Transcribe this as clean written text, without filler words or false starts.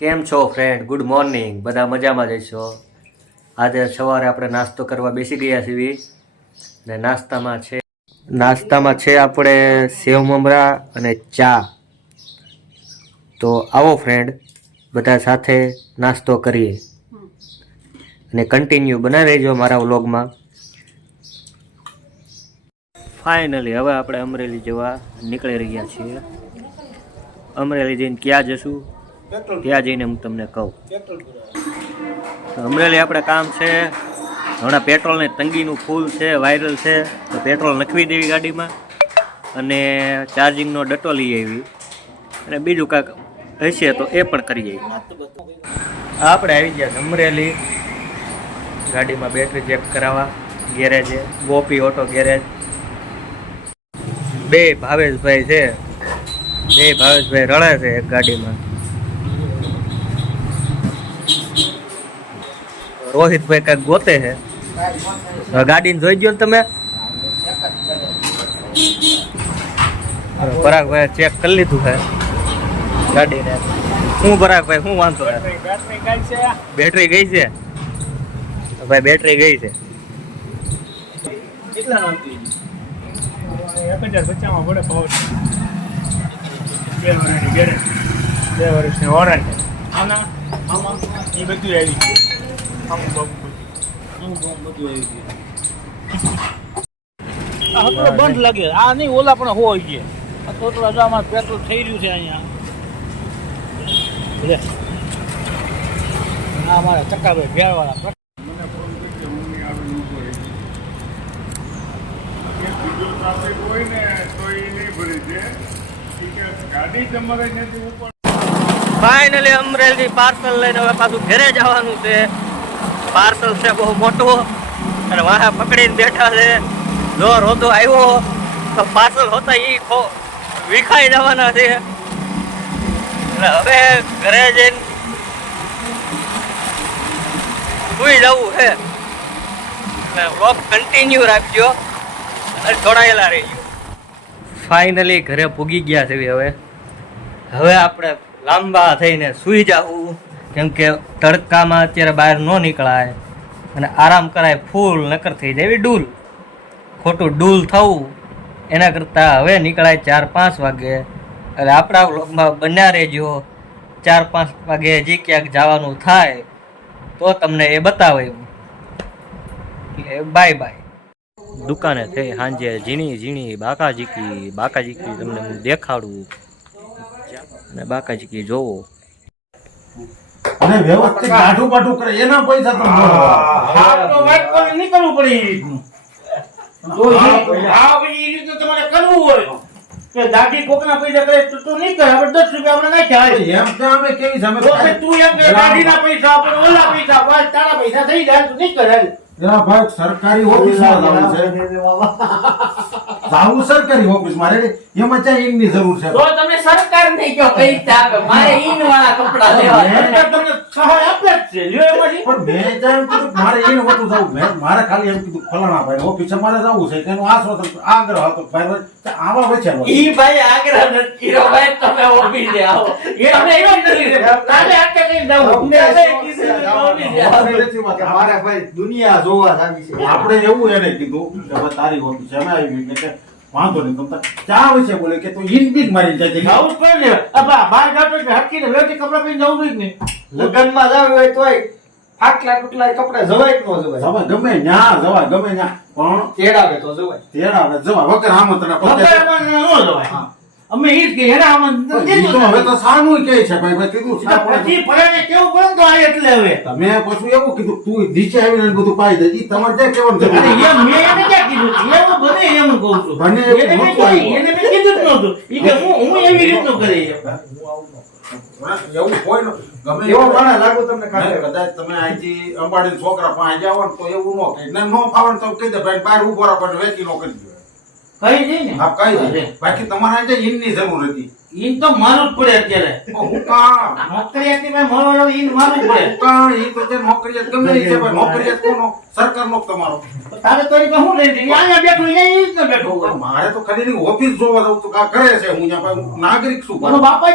કેમ છો friend? Good morning. બધા મજામાં જઈશો. આજે સવારે આપણે નાસ્તો કરવા બેસી ગયા છીએ ને નાસ્તામાં છે આપણે સેવ મમરા અને ચા. તો આવો ફ્રેન્ડ, બધા સાથે નાસ્તો કરીએ અને કન્ટિન્યુ બના રહેજો મારા વ્લોગમાં. ફાઇનલી હવે આપણે અમરેલી જવા નીકળી રહ્યા છીએ. અમરેલી જઈને ક્યાં જશું ત્યાં જઈને હું તમને કહું. તો અમરેલી આપણે કામ છે, હમણાં પેટ્રોલની તંગીનું ફૂલ છે, વાયરલ છે, તો પેટ્રોલ નખવી દેવી ગાડીમાં અને ચાર્જિંગનો ડટો લઈ આવી અને બીજું કાંઈક હશે તો એ પણ કરી આવી. આપણે આવી ગયા અમરેલી ગાડીમાં બેટરી ચેક કરાવવા ગેરેજે, ગોપી ઓટો ગેરેજ. બે ભાવેશભાઈ છે, રળે છે એક ગાડીમાં. રોહિતભાઈ કઈક ગોતે છે. ગાડીને જોઈ ગયો તમે? પરાગભાઈ ચેક કરી લીધું છે ગાડીને. શું પરાગભાઈ, શું વાંધો? બેટરી ગઈ છે ભાઈ, બેટરી ગઈ છે. કેટલા નામથી 1050 પડે પાવર. 2 વર્ષની ગેરંટી, 2 વર્ષની વોરંટી. આમાં એ બધું આવી ગયું. બંધ લાગે આ નહીં, ઓલા પણ હોય છે. તો આમાં પેટ્રોલ થઈ રહ્યું છે અહીંયા. આ અમારા ચક્કાભાઈ ભેળવાળા ફાઇનલી અમરેલી પાર્સલ લઈને હવે પાછું ઘરે જવાનું છે. પાર્સલ છે બહુ મોટું અને વાહા પકડીને બેઠા છે. જો રોદો આવ્યો તો પાર્સલ હોતા એ વિખાઈ જવાના છે. એટલે હવે ઘરે જઈને સુઈ જવું છે. એટલે વ્લોગ કન્ટિન્યુ રાખજો અને જોડાયેલા રહીજો. ફાઇનલી ઘરે પૂગી ગયા છે. હવે આપણે લાંબા થઈને સૂઈ જવું, કેમ કે તડકામાં અત્યારે બહાર ન નીકળાય અને આરામ કરાય. ફૂલ નકર થઈ જાય ડૂલ, ખોટું ડૂલ થવું એના કરતાં હવે નીકળાય 4-5 વાગે. એટલે આપણા વ્લોગમાં બન્યા રહેજો. 4-5 વાગે હજી ક્યાંક જવાનું થાય તો તમને એ બતાવ્યું. એટલે બાય બાય. દુકાને થઈ સાંજે ઝીણી બાકાજીકી તમને હું દેખાડું ને બાકાજીકી જોવો. અને વ્યવસ્થિત ગાઢું પાઠું કરે એના પૈસા તો તો વાત કોઈ નહીં કરવું પડે. તો આ ભાઈ એ રીતે તમારે કરવું હોય કે દાદી કોકના પૈસા કરે તો નહીં કરે. આપણે 10 રૂપિયા આપણે નાખ્યા એમ તો અમે કેવી સામે તો તું એમ કે દાદીના પૈસા આપણે ઓલા પૈસા બસ તારા પૈસા થઈ જાય તો નહીં કરે. એના ભાઈ સરકારી ઓફિસમાં જવું છે, જાવું સરકારી ઓફિસમાં રે. એમાં ચા ઈનની જરૂર છે. તો તમે સરકાર નહીં કહો કઈ આપે, મારે ઈન વાળા કપડા લેવા તમને સહાય આપે જ છે. લ્યો એમાંથી પણ મેં જાણ કીધું મારે એને વધુ જવું. મારે ખાલી એમ કીધું ફલાણા ભાઈ ઓફિસે મારે જવું છે. તેનો આગ્રહ હતો ભાઈ આવા વચ્ચે ઈ ભાઈ આગ્રહ નથી કર્યો. ભાઈ તમે ઓફિસે આવો, તમે એમ નથી કાલે આટલે કઈ જાવ મારે ભાઈ દુનિયા જોવા આવી છે. આપણે એવું એને કીધું કે હવે તારી ઓફિસે અમે આવી એટલે વાંધો નહીં. તમને ચા વિશે બોલે કે તું ઈન બીજ મારી જાય આવું જ પડે ને. બહાર જાતો એટલે હટકીને વેટી કપડા પહેરીને જવું જોઈએ ને. લગનમાં જાવ હોય તોય આટલા ટુકલા કપડા જવાય કે ન જવાય? જવાય, ગમે ન્યા જવાય, ગમે ન્યા. પણ તેડાવે તો જવાય, તેડાવે જવાય વગર આમંત્રણ અમે ઈ જ કે હેરા આમાં હવે તો સાનું કહે છે ભાઈ ભાઈ કીધું પછી પડે કેવું પડે તો આ એટલે હવે તમે પછી એવું કીધું તું નીચે આવીને બધું પાઈ દે. ઈ તમારે ત્યાં કેવાનું અરે એમ મેં એને ક્યાં કીધું? એવું બને એમ કહું છું. બને એને મેં કીધું જ નહોતું. ઈ કે હું એવી રીતનું કરી એવું હોય ને ગમે એવો માણસ લાગુ તમને કાઢે. કદાચ તમે અહીંથી અંબાડી છોકરા પાસે જાવ ને તો એવું ન કહે ને, નો ફાવે તો કહી દે ભાઈ બહાર ઉભો રાખો વેચી નો કરી દો. કઈ દે ને. હા કઈ દે. બાકી તમારે આજે ઈનની જરૂર હતી. ઈન તો મારું જ પડે અત્યારે. હું કામ નોકરીયાતની મેં મળવાનો ઈન મારું જ પડે. કામ ઈ તો જે નોકરીયાત ગમે ઈ છે ભાઈ. નોકરીયાત કોનો? સરકારનો તમારો. તારે તો ઈ હું રહી ગઈ અહીંયા બેઠો અહીંયા ઈ જ ન બેઠો હોય. મારે તો ખાલી ઓફિસ જોવા જવું તો કા કરે છે. હું ત્યાં નાગરિક છું. મારો બાપા